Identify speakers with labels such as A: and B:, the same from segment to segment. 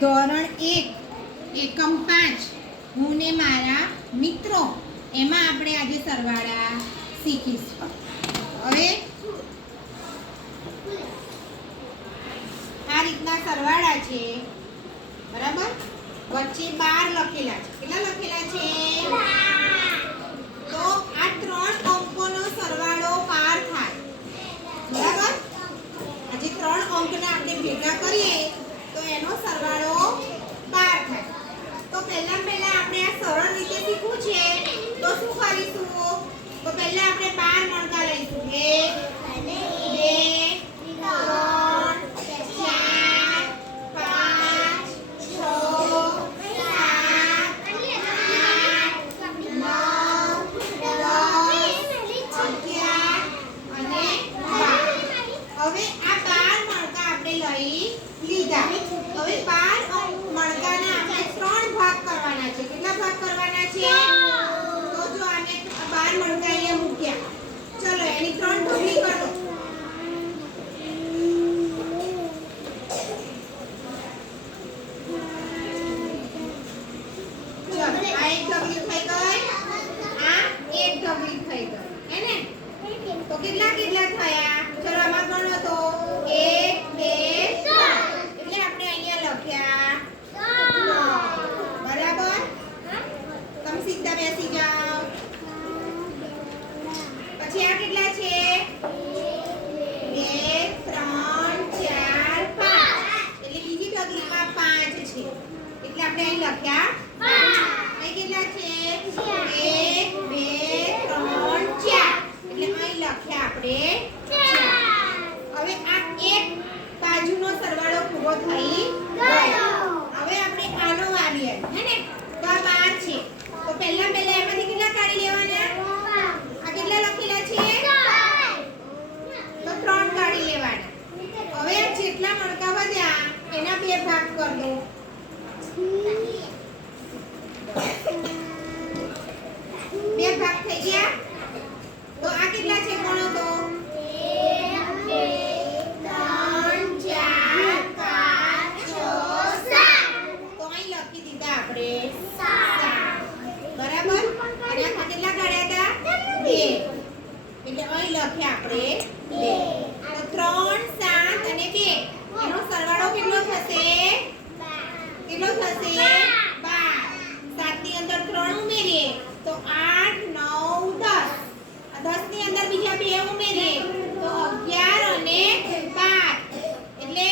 A: ધોરણ એક, એકમ પાંચ, હું ને મારા મિત્રો, એમાં આપણે આજે સરવાળા શીખીશું. હવે આ રીતના સરવાળા છે, બરાબર? વચ્ચે બાર લખેલા છે. કેટલા લખેલા છે તો આ ત્રણ અંકોનો સરવાળો પાર થાય બરાબર આજે ત્રણ અંકને આપણે ભેગા કરીએ તો એનો સરવાળો બાર થાય તો પહેલા પહેલા આપણે આ સરળ રીતે શીખવું છે તો શું કરીશું તો પહેલા આપણે બાર મણકા લઈશું એક બે ત્રણ ચાર પાંચ છ સાત આઠ નવ દસ અગિયાર અને બાર હવે આ બાર મણકા આપણે લઈ લીધા હવે બાર અંક મણકાના આપણે ત્રણ ભાગ કરવાના છે કેટલા ભાગ કરવાના છે તો જો આને બાર મણકા અહીંયા મૂક્યા ચલો એની ત્રણ ઢગલી કરો ચલો આ એક ઢગલી થઈ ગઈ? આ એક ઢગલી થઈ ગઈ. હે ને? તો કેટલા કેટલા થયા? ચલો આમાં ગણો તો. 1 2 3 એટલે આપણે અહીંયા લખ્યા. બરાબર? તમે સીધા બેસી જાઓ. પછી આ કેટલા છે? બે ત્રણ ચાર પાંચ. એટલે બીજી ઢગલીમાં પાંચ છે. એટલે આપણે અહીં લખ્યા અહીં કેટલા છે એક બે ત્રણ ચાર એટલે અહીં લખ્યા આપણે ચાર હવે આ એક બાજુનો સરવાળો પૂરો થઈ ગયો હવે આપણે આનો વારી આવી, હે ને તો આ બાર છે તો પહેલા પહેલા એમાંથી કેટલા કાઢી લેવાના આ કેટલા લખેલા છે તો ત્રણ કાઢી લેવાના હવે આ જેટલા મણકા વધ્યા એના બે ભાગ કર દો બે ભાગ થઈ ગયા તો આ કેટલા છે ગણો તો ત્રણ ચાર પાંચ છ સાત તો અહીં લખી દીધા આપણે સાત બરાબર અને આમાં કેટલા કાઢ્યા હતા બે અહીં લખ્યા આપણે? બે. તો ત્રણ, સાત અને બે. એનો સરવાળો કેટલો થશે? કેટલો થશે? બાર. સાતની અંદર ત્રણ ઉમેરીએ. તો આઠ, નવ, દસ. દસની અંદર બીજા બે ઉમેરીએ તો અગિયાર અને બાર એટલે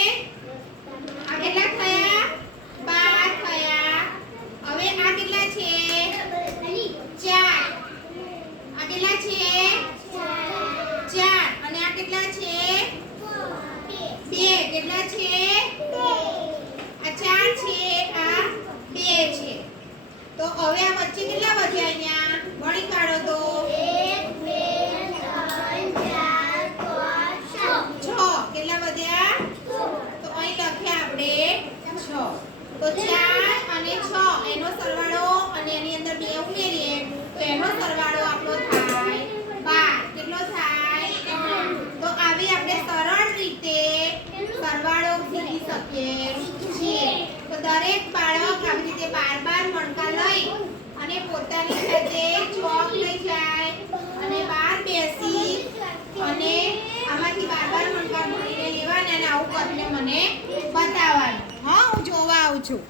A: આ કેટલા થયા બાર થયા હવે આ કેટલા છે ચાર આ કેટલા છે ચાર અને આ કેટલા છે? બે. કેટલા છે? આ ચાર છે આ બે છે. તો હવે આ વચ્ચે કેટલા વધ્યા અહીંયા ગણી કાઢો તો છ કેટલા વધ્યા તો અહીં લખ્યા આપણે છ તો ચાર અને છ એનો સરવાળો અને એની અંદર બે ઉમેરીએ તો એનો સરવાળો આપણો થાય બાર કેટલો થાય તો આવી આપણે સરળ રીતે સરવાળો શીખી દરેક બાળક મણકા લઈ અને પોતાની ચોક લઈ જાય અને બાર બેસી અને આમાંથી બાર બાર મણકા લેવાના અને આવું મને બતાવવાનું. હા, હું જોવા આવું છું.